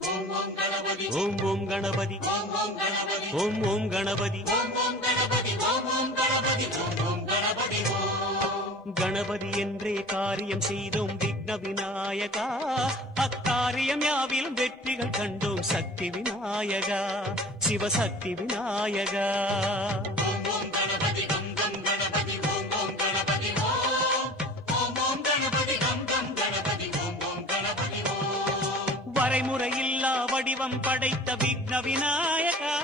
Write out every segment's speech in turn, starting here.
ஓம் ஓம் கணபதி ஓம் ஓம் கணபதி ஓம் ஓம் கணபதி ஓம் ஓம் கணபதி ஓம் ஓம் கணபதி ஓம் ஓம் கணபதி ஓம் ஓம் கணபதி ஓம். கணபதி என்றே காரியம் செய்தோம் விக்ன விநாயகா, அக்காரியம் யாவிலும் வெற்றிகள் கண்டோம் சக்தி விநாயகா, சிவசக்தி விநாயகா. ஓம் ஓம் கணபதி கம் கம் கணபதி ஓம் ஓம் கணபதி ஓம். ஓம் ஓம் கணபதி கம் கம் கணபதி ஓம் ஓம் கணபதி ஓம். வரைமுறையில்லா வடிவம் படைத்த விக்ன விநாயகா,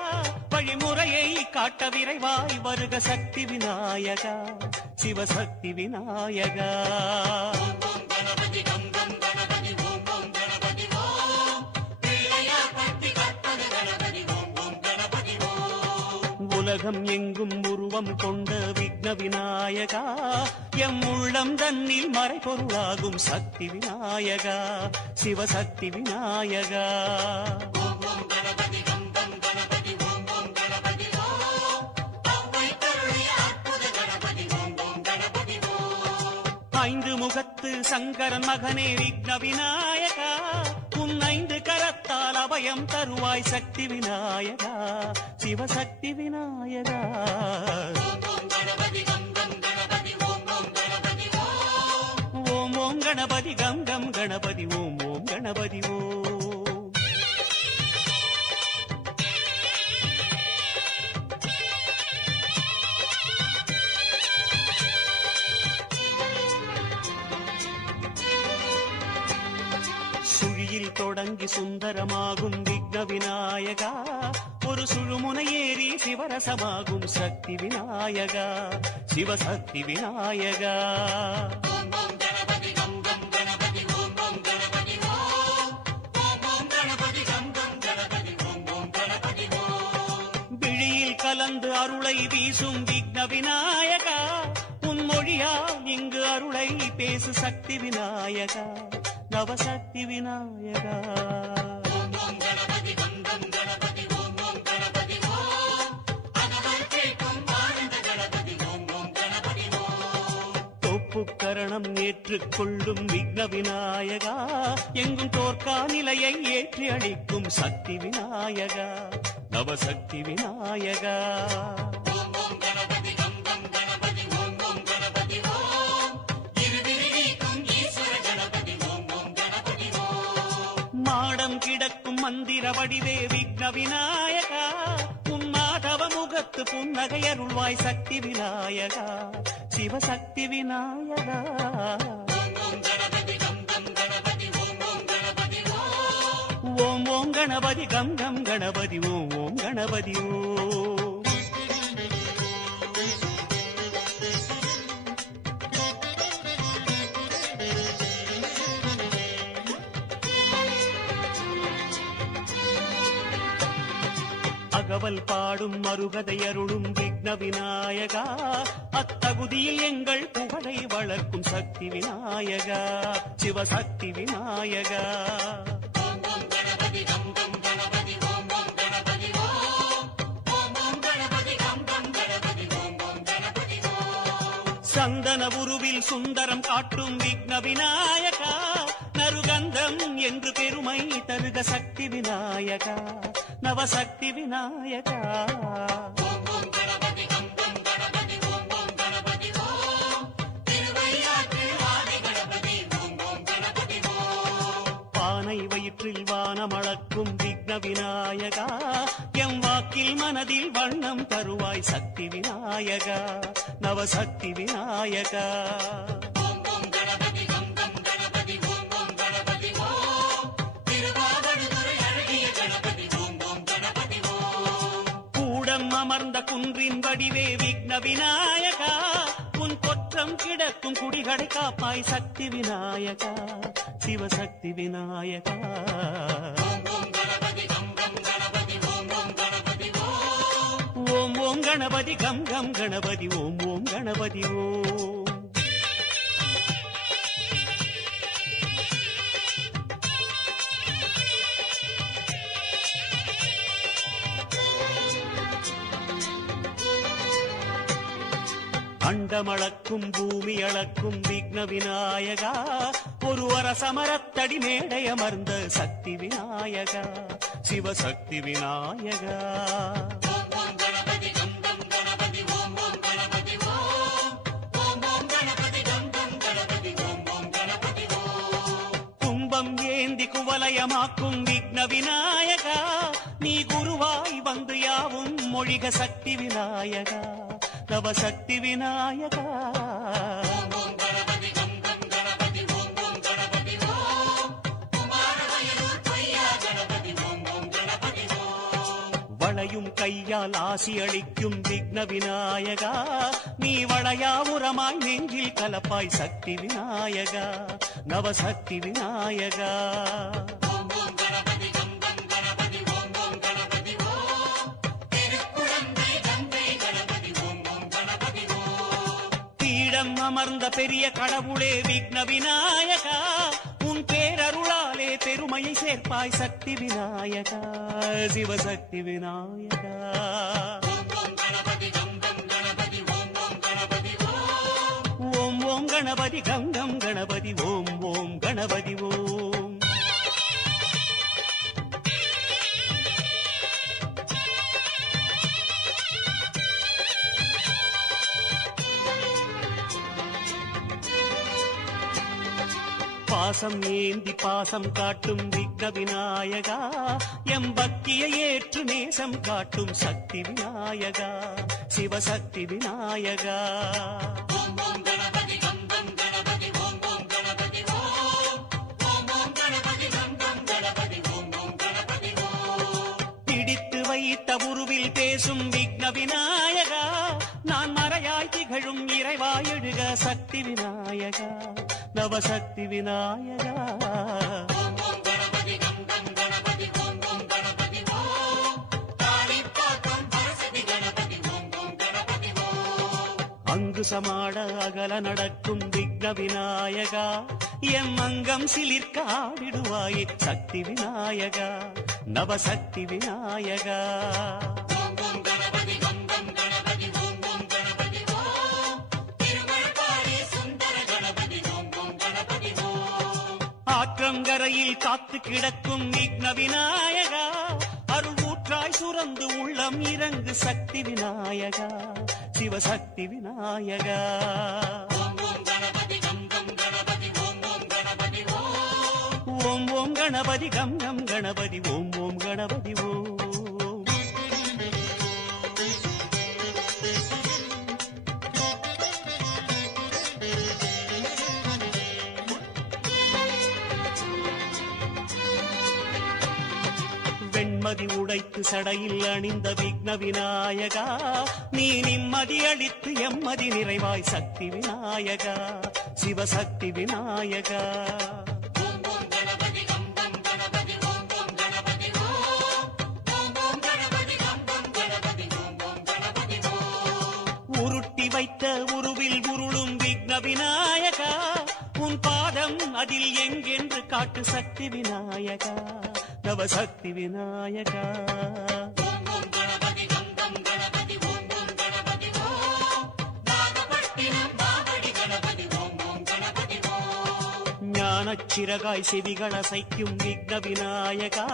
வழிமுறையை காட்ட விரைவாய் வருக சக்தி விநாயகா, சிவசக்தி விநாயகா. ஓம் ஓம் கணபதி கம் கம் கணபதி ஓம் ஓம் கணபதி ஓம். பிள்ளையார் பட்டி கற்பது கணபதி ஓம் ஓம் கணபதி ஓம். உலகம் எங்கும் உருவம் கொண்ட விக்ன விநாயகா, எம் உள்ளம் தன்னில் மறைபொருளாகும் சக்தி விநாயகா, சிவசக்தி விநாயகா. ஓம் ஓம் கணபதி கம் கம் கணபதி ஓம் ஓம் கணபதி ஓம். அவ்வை கருளிய அற்புத கணபதி ஓம் ஓம் கணபதி ஓம். ஐந்து முகத்து சங்கரன் மகனே விக்ன விநாயகா, உன் ஐந்து கரத்தால் அபயம் தருவாய் சக்தி விநாயகா, சிவசக்தி விநாயகா. ஓம் ஓம் கணபதி கம் கம் கணபதி ஓம் ஓம் கணபதி ஓம். ஓம் ஓம் கணபதி கம் கம் கணபதி ஓம் ஓம் கணபதி ஓம். சுழியில் தொடங்கி சுந்தரமாகும் விக்ன விநாயகா, ஒரு சுழுமுனை ஏறி சிவரசமாகும் சக்தி விநாயகா, சிவசக்தி விநாயகா. ஓம் ஓம் கணபதி கம் கம் கணபதி ஓம் ஓம் கணபதி ஓம். ஓம் ஓம் கணபதி கம் கம் கணபதி ஓம் ஓம் கணபதி ஓம். விழியில் கலந்து அருளை வீசும் விக்ன விநாயகா, உன் மொழியால் இங்கு அருளை பேசு சக்தி விநாயகா, நவசக்தி விநாயகா. ஓம் ஓம் கணபதி கம் கம் கணபதி ஓம் ஓம் கணபதி ஓம். அகவல் கேட்கும் ஆனந்த கணபதி ஓம் ஓம் கணபதி ஓம். தொப்புக்கரணம் ஏற்றுக்கொள்ளும் விக்ன விநாயகா, எங்கும் தோற்கா நிலையை ஏற்றி அளிக்கும் சக்தி விநாயகா, நவசக்தி விநாயகா. ஓம் ஓம் கணபதி கம் கம் கணபதி ஓம் ஓம் கணபதி ஓம். இருவிரி நீக்கும் ஈஸ்வர கணபதி ஓம் ஓம் கணபதி ஓம். மாடம் கிடக்கும் மந்திர வடிவே விக்ன விநாயகா, உன் மாதவ முகத்து புன்னகை அருள்வாய் சக்தி விநாயகா, சிவசக்தி விநாயகா. ஓம் ஓம் கணபதி கம் கம் கணபதி ஓம் ஓம் கணபதி ஓம். ஓம் ஓம் கணபதி கம் கம் கணபதி ஓம் ஓம் கணபதி ஓம். அகவல் பாடும் மருகதை அருளும் விக்ன விநாயகா, அத்தகுதியில் எங்கள் புகழை வளர்க்கும் சக்தி விநாயகா, சிவசக்தி விநாயகா. ஓம் ஓம் கணபதி கம் கம் கணபதி ஓம் ஓம் கணபதி ஓம். ஓம் ஓம் கணபதி கம் கம் கணபதி ஓம் ஓம் கணபதி ஓம். சந்தன உருவில் சுந்தரம் காட்டும் விக்ன விநாயகா, நறுகந்தம் என்று பெருமை தருக சக்தி விநாயகா, நவசக்தி விநாயகா. ஓம் ஓம் கணபதி கம் கம் கணபதி ஓம் ஓம் கணபதி ஓம். திருவையாற்று ஆதி கணபதி ஓம் ஓம் கணபதி ஓம். பானை வயிற்றில் வானமளக்கும் விக்ன விநாயகா, எம் வாக்கில் மனதில் வண்ணம் தருவாய் சக்தி விநாயகா, நவசக்தி விநாயகா. ஓம் ஓம் கணபதி கம் கம் கணபதி ஓம் ஓம் கணபதி ஓம். திருவாவடுதுறை அழகிய கணபதி ஓம் ஓம் கணபதி ஓம். கூடம் அமர்ந்த குன்றின் வடிவே விக்ன விநாயகா, உன் கொற்றம் கிடக்கும் குடிகளை காப்பாய் சக்தி விநாயகா, சிவசக்தி விநாயகா. ஓம் ஓம் கணபதி கம் கம் கணபதி ஓம் ஓம் கணபதி ஓம். ஓம் ஓம் கணபதி கம் கம் கணபதி ஓம் ஓம் கணபதி ஓம். அண்டமளக்கும் பூமி அளக்கும் விக்ன விநாயகா, ஒரு அரசமரத்தடி மேடை அமர்ந்த சக்தி விநாயகா, சிவசக்தி விநாயகா. ஓம் ஓம் கணபதி கம் கம் கணபதி ஓம் ஓம் கணபதி ஓம். ஓம் ஓம் கணபதி கம் கம் கணபதி ஓம் ஓம் கணபதி ஓம். கும்பம் ஏந்தி குவலயமாக்கும் விக்ன விநாயகா, நீ குருவாய் வந்து யாவும் மொழிக சக்தி விநாயகா, நவசக்தி விநாயகா. ஓம் ஓம் கணபதி கம் கம் கணபதி ஓம் ஓம் கணபதி ஓம். குமாரவயலூர் பொய்யா கணபதி ஓம் ஓம் கணபதி ஓம். வளையும் கையால் ஆசி அளிக்கும் விக்ன விநாயகா, நீ வளையாவுரமாய் நெஞ்சில் கலப்பாய் சக்தி விநாயகா, நவசக்தி விநாயகா. ஓம் ஓம் கணபதி கம் கம் கணபதி ஓம் ஓம் கணபதி ஓம். திருக்குழந்தை கங்கை கணபதி ஓம் ஓம் கணபதி ஓம். பீடம் அமர்ந்த பெரிய கடவுளே விக்ன விநாயகா, உன் பேரருளாலே பெருமையை சேர்ப்பாய் சக்தி விநாயகா, சிவசக்தி விநாயகா. ஓம் ஓம் கணபதி கம் கம் கணபதி ஓம் ஓம் கணபதி ஓம். ஓம் ஓம் கணபதி கங்கம் கணபதி ஓம் ஓம் கணபதி ஓம். பாசம் ஏந்தி பாசம் காட்டும் விக்ன விநாயகா, எம் பக்தியை ஏற்று நேசம் காட்டும் சக்தி விநாயகா, சிவசக்தி விநாயகா. ஓம் ஓம் கணபதி கம் கம் கணபதி ஓம் ஓம் கணபதி ஓம். ஓம் ஓம் கணபதி கம் கம் கணபதி ஓம் ஓம் கணபதி ஓம். பிடித்து வைத்த உருவில் பேசும் விக்ன விநாயகா, நான் மறையாய் திகழும் இறைவாய் எழுக சக்தி விநாயகா, நவசக்தி விநாயகா. ஓம் ஓம் கணபதி கம் கம் கணபதி ஓம் ஓம் கணபதி ஓம். தாளிப்பாக்கம் பரசதி கணபதி ஓம் ஓம் கணபதி ஓம். அங்கு சமாட அகல நடக்கும் விக்ன விநாயகா, எம் அங்கம் சிலிர்க்க ஆடிடுவாய் சக்தி விநாயகா, நவசக்தி விநாயகா. ஓம் ஓம் கணபதி கம் கம் கணபதி ஓம் ஓம் கணபதி ஓம். திருமணப்பாடி சுந்தர கணபதி ஓம் ஓம் கணபதி ஓம். ஆற்றங்கரையில் காத்து கிடக்கும் விக்ன விநாயகா, அருள் ஊற்றாய் சுரந்து உள்ளம் இறங்கு சக்தி விநாயகா, சிவசக்தி விநாயகா. ஓம் ஓம் கணபதி கம் கம் கணபதி ஓம் ஓம் கணபதி ஓம். ஓம் ஓம் கணபதி கங்கம் கணபதி ஓம் ஓம் கணபதி ஓம். வெண்மதி உடைத்து சடையில் அணிந்த விக்ன விநாயகா, நீ நிம்மதி அளித்து எம்மதி நிறைவாய் சக்தி விநாயகா, சிவசக்தி விநாயகா. ஓம் ஓம் கணபதி கம் கம் கணபதி ஓம் ஓம் கணபதி ஓம். ஓம் ஓம் கணபதி கம் கம் கணபதி ஓம் ஓம் கணபதி ஓம். உருட்டி வைத்த உருவில் உருளும் விக்ன விநாயகா, உன் பாதம் அதில் எங்கென்று காட்டு சக்தி விநாயகா, நவசக்தி விநாயகா. ஓம் ஓம் கணபதி கம் கம் கணபதி ஓம் ஓம் கணபதி ஓம். நாகப்பட்டினம் பாவடி கணபதி ஓம் ஓம் கணபதி ஓம். ஞானச் சிறகாய் செவிகள் அசைக்கும் விக்ன விநாயகா,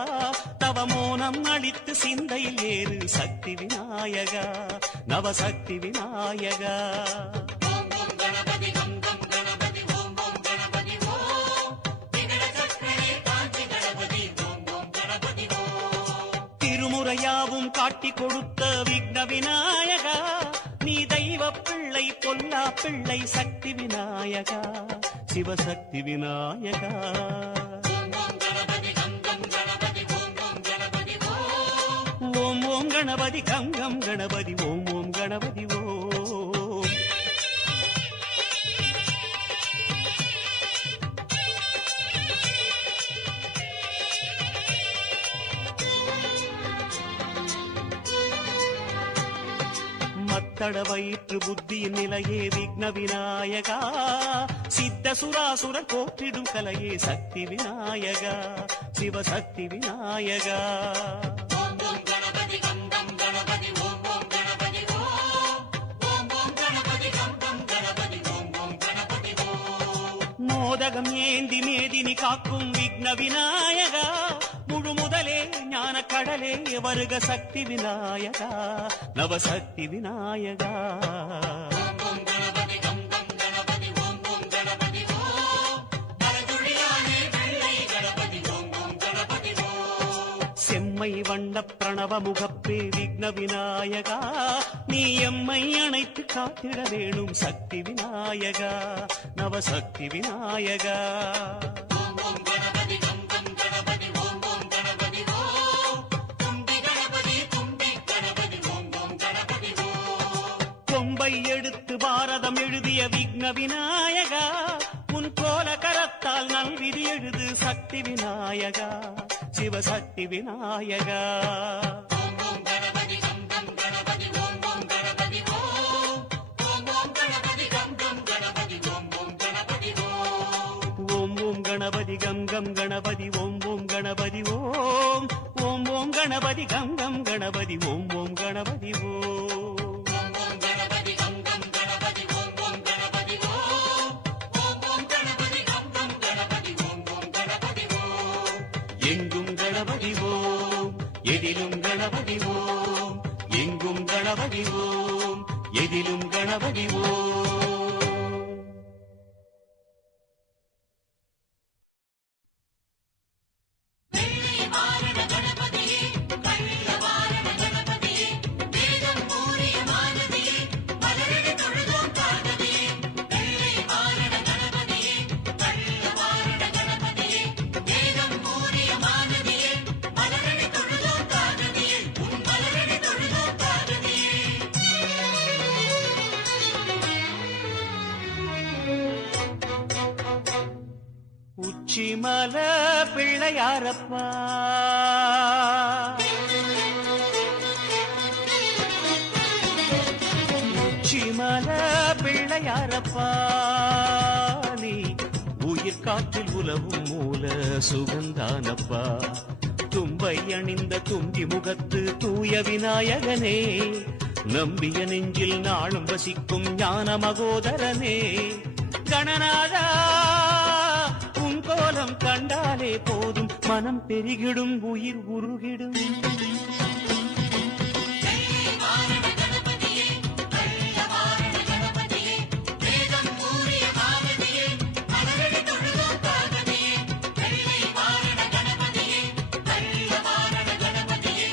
தவ மோனம் அளித்து சிந்தையில் ஏறு சக்தி விநாயகா, நவசக்தி விநாயகா. ஓம் ஓம் கணபதி கம் கம் கணபதி ஓம் ஓம் கணபதி ஓம். விகட சக்கரே காஞ்சி கணபதி ஓம் ஓம் கணபதி ஓம். திருமுறையாவும் காட்டிக் கொடுத்த விக்ன விநாயகா, நீ தெய்வ பிள்ளை பொல்லா பிள்ளை சக்தி விநாயகா, சிவசக்தி விநாயகா. ஓம் ஓம் கணபதி கம் கம் கணபதி ஓம் ஓம் கணபதி ஓம். ஓம் ஓம் கணபதி கங்கம் கணபதி ஓம் ஓம் கணபதி ஓம். மத்தட வயிற்று புத்தியின் நிலையே விக்ன விநாயகா, சித்த சுராசுரர் போற்றிடும் கலையே சக்தி விநாயகா, சிவசக்தி விநாயகா. ஓம் ஓம் கணபதி கம் கம் கணபதி ஓம் ஓம் கணபதி ஓம். ஓம் ஓம் கணபதி கம் கம் மோதகம் ஏந்தி மேதினி காக்கும் விக்ன விநாயகா, முழு முதலே ஞான கடலே வருக சக்தி விநாயகா, நவசக்தி விநாயகா. ஓம் ஓம் கணபதி கம் கம் கணபதி ஓம் ஓம் கணபதி ஓம். பரதுழியானே வெள்ளை கணபதி ஓம் ஓம் கணபதி ஓம். செம்மை வண்ண பிரணவ முகப்பே விக்ன விநாயகா, நீ எம்மை அணைத்து காத்திட வேணும் சக்தி விநாயகா, நவசக்தி விநாயகா. ஓம் ஓம் கணபதி கம் கம் கணபதி ஓம் ஓம் கணபதி ஓம். தும்பி கணபதி தும்பி கணபதி ஓம் ஓம் கணபதி ஓம். கொம்பை எடுத்து பாரதம் எழுதிய விக்ன விநாயகா, உன் கோல கரத்தால் நல்விதி எழுது சக்தி விநாயகா, சிவசக்தி விநாயகா. ஓம் ஓம் கணபதி கம் கம் கணபதி ஓம் ஓம் கணபதி ஓம். ஓம் ஓம் கணபதி கம் கம் கணபதி ஓம் ஓம் கணபதி ஓம். ஓம் ஓம் கணபதி கம் கம் கணபதி ஓம் ஓம் கணபதி ஓம். ஓம் ஓம் கணபதி கம் கம் கணபதி ஓம் ஓம் கணபதி ஓம். ஓம் ஓம் கணபதி கம் கம் கணபதி ஓம் ஓம் கணபதி ஓம். ஓம் ஓம் கணபதி கம் கம் கணபதி ஓம் ஓம் கணபதி ஓம். எங்கும் கணபதி ஓம், எதிலும் கணபதி ஓம். எங்கும் கணபதி ஓம், எதிலும் கணபதி ஓம். வெள்ளை வாரண கணபதியே கள்ள வாரண கணபதியே வேதம் கூறிய மானதியே மலரடி தொழுதோம் காதலியே. வெள்ளை வாரண கணபதியே கள்ள வாரண கணபதியே வேதம் கூறிய மானதியே மலரடி தொழுதோம் காதலியே. உன் மலரடி தொழுதோம் காதலியே. உச்சிமல பிள்ளையாரப்பா, உச்சிமல பிள்ளையாரப்பா, நீ உயிர் காற்றில் உலவும் மூல சுகந்தானப்பா. தும்பை அணிந்த தும்பி முகத்து தூய விநாயகனே, நம்பிய நெஞ்சில் நாளும் வசிக்கும் ஞான மகோதரனே. கணநாதா உன் கோலம் கண்டாலே போதும், மனம் பெருகிடும் உயிர் உருகிடும். வெள்ளை வாரண கணபதியே கள்ள வாரண கணபதியே வேதம் கூறிய மானதியே மலரடி தொழுதோம் காதலியே. வெள்ளை வாரண கணபதியே கள்ள வாரண கணபதியே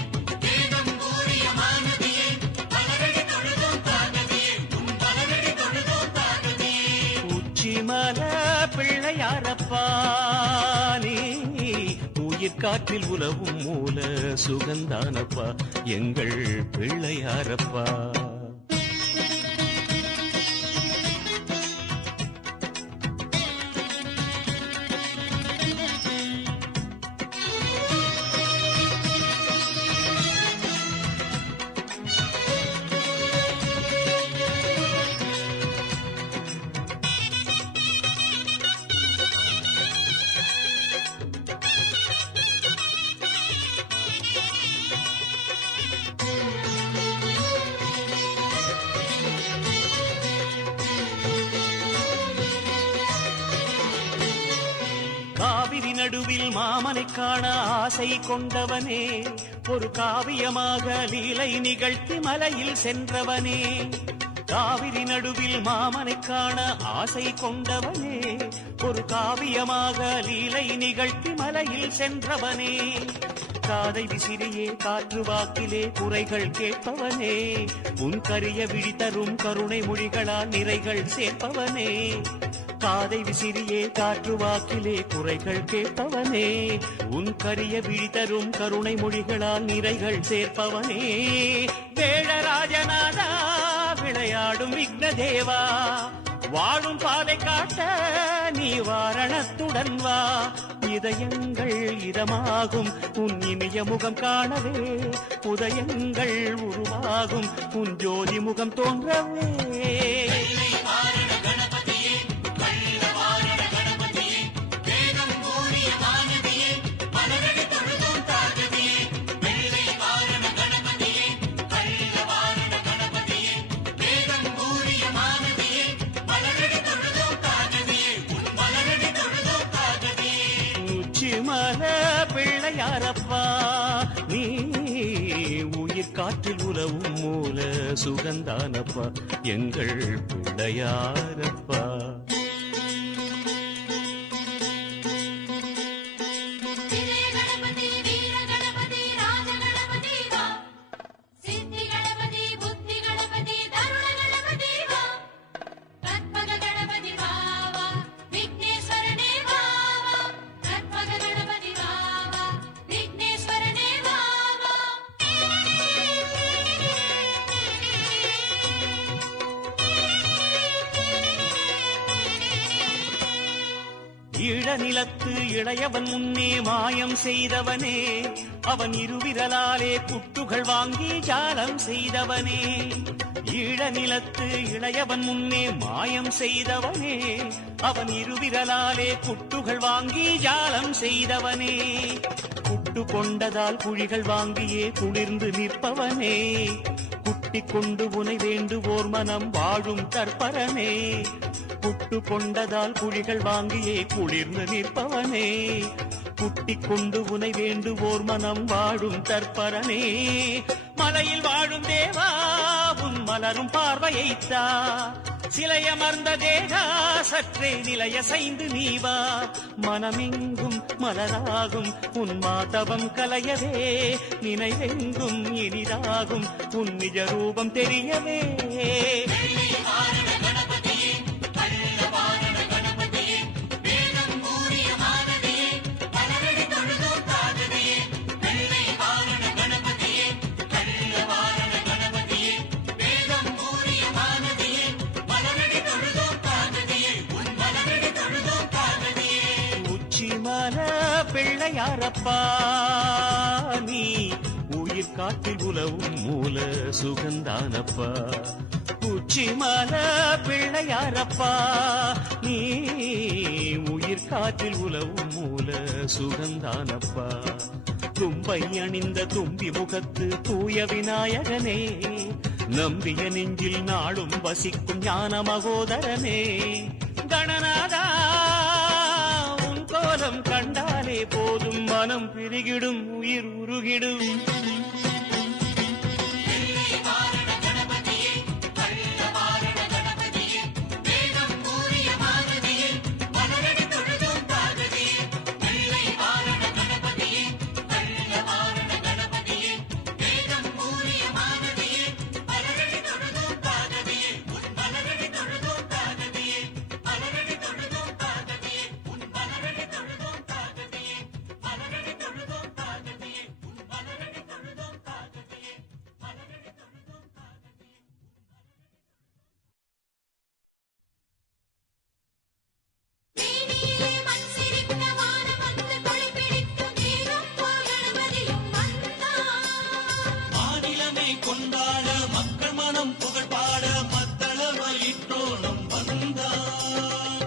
வேதம் கூறிய மானதியே மலரடி தொழுதோம் காதலியே. உன் மலரடி தொழுதோம் காதலியே. உச்சிமல பிள்ளையாரப்பா, நீ உயிர் காற்றில் உலவும் மூல சுகந்தானப்பா, எங்கள் பிள்ளையாரப்பா. காவிரி நடுவில் மாமனை காண ஆசை கொண்டவனே, ஒரு காவியமாக லீலை நிகழ்த்தி மலையில் சென்றவனே. காவிரி நடுவில் மாமனை காண ஆசை கொண்டவனே, ஒரு காவியமாக லீலை நிகழ்த்தி மலையில் சென்றவனே. காதை விசிறியே காற்று வாக்கிலே குறைகள் கேட்பவனே, உன் கரிய விழி தரும் கருணை மொழிகளால் நிறைகள் சேர்ப்பவனே. காதை விசிறியே காற்று வாக்கிலே குறைகள் கேட்பவனே, உன் கரிய விழி தரும் கருணை மொழிகளால் நிறைகள் சேர்ப்பவனே. வேழராஜநாதா விளையாடும் விக்னதேவா, வாழும் பாதை காட்ட நீ வாரணத்துடன் வா. இதயங்கள் இதமாகும் உன் இனிய முகம் காணவே, உதயங்கள் உருவாகும் உன் ஜோதி முகம் தோன்றவே. வெள்ளை வாரண கணபதியே கள்ள வாரண கணபதியே வேதம் கூறிய மானதியே மலரடி தொழுதோம் காதலியே. வெள்ளை வாரண கணபதியே கள்ள வாரண கணபதியே வேதம் கூறிய மானதியே மலரடி தொழுதோம் காதலியே. உன் மலரடி மல பிள்ளையாரப்பா நீ உயிர் காற்றில் உலவும் மூல சுகந்தானப்பா எங்கள் பிள்ளையாரப்பா. ஈழநிலத்து இளையவன் முன்னே மாயம் செய்தவனே அவன் இருவிரலாலே குட்டுகள் வாங்கி ஜாலம் செய்தவனே. ஈழநிலத்து இளையவன் முன்னே மாயம் செய்தவனே அவன் இருவிரலாலே குட்டுகள் வாங்கி ஜாலம் செய்தவனே. குட்டு கொண்டதால் குழிகள் வாங்கியே குளிர்ந்து நிற்பவனே குட்டி கொண்டு உனை வேண்டுவோர் மனம் வாழும் தற்பரனே. குட்டு கொண்டதால் குழிகள் வாங்கியே குளிர்ந்து நிற்பவனே குட்டி கொண்டு உனை வேண்டுவோர் மனம் வாழும் தற்பரனே. மலையில் வாழும் தேவா உன் மலரும் பார்வையைத்தா சிலையமர்ந்த தேகா சற்றே நிலைய செய்து நீவா. மனமெங்கும் மலராகும் உன் மாதவம் கலையவே நினைவெங்கும் இனிதாகும் உன் நிஜ ரூபம் தெரியவே. பிள்ளையாரப்பா நீ உயிர் காற்றில் உலவும் மூல சுகந்தானப்பா. உச்சிமல பிள்ளையாரப்பா நீ உயிர் காற்றில் உலவும் மூல சுகந்தானப்பா. தும்பை அணிந்த தும்பி முகத்து தூய விநாயகனே நம்பிய நெஞ்சில் நாளும் வசிக்கும் ஞான மகோதரனே. கணநாதா கோலம் கண்டாலே போதும் மனம் பிரிகிடும் உயிர் உருகிடும். கொண்டாட மக்கள் மனம் புகழ் பாட மத்தள வயிற்றோணம் வந்தார்.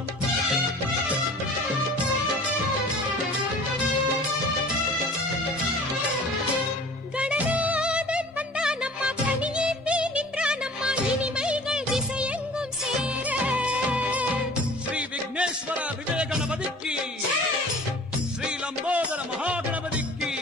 கடனாதன் வந்தானம்மா கனியேந்தி நின்றானம்மா இனிமைகள் திசையெங்கும் சேர. ஸ்ரீ விக்னேஸ்வர விஜய கணபதிக்கு ஸ்ரீ லம்போதர மகாகணபதிக்கு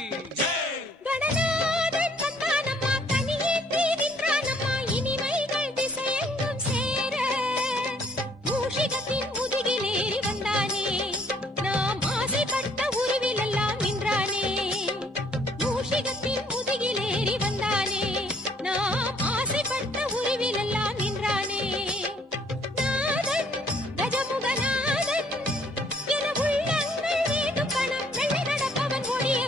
கஜமுகநாதன் என உள்ளங்கள் வேண்டும் கணம் வெள்ளை நடப்பவன் ஓடிய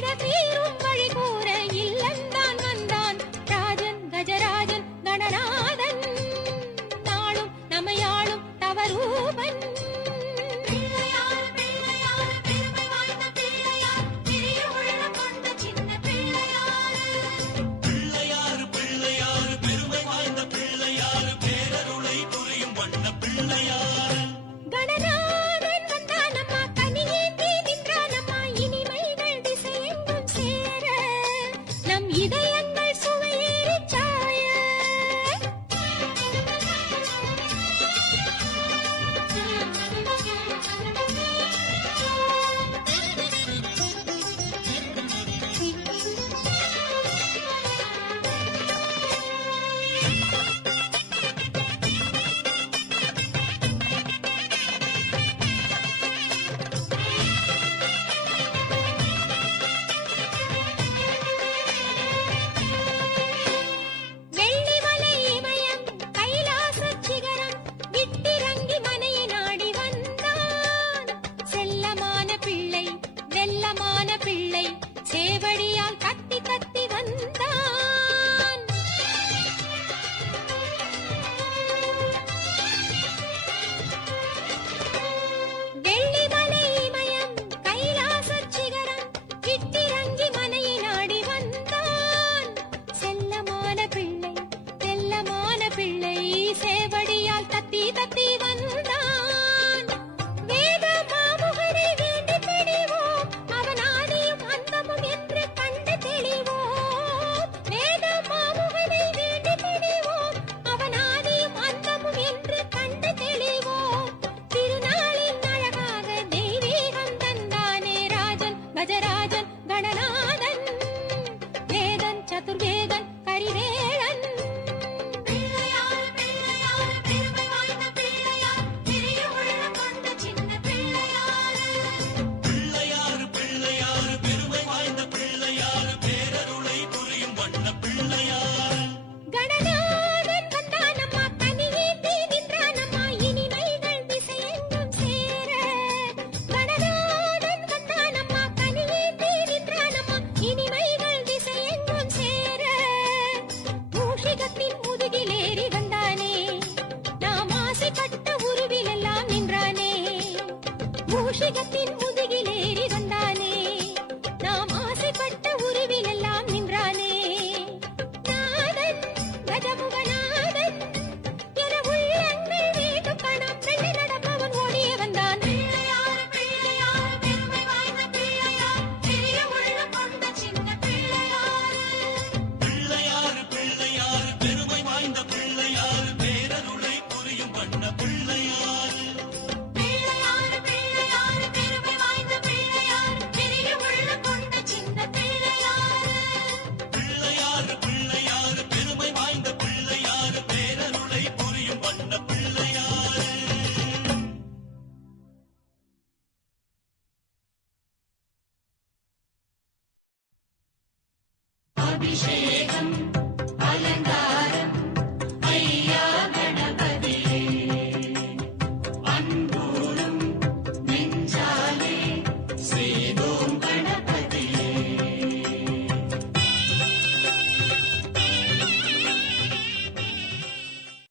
இடது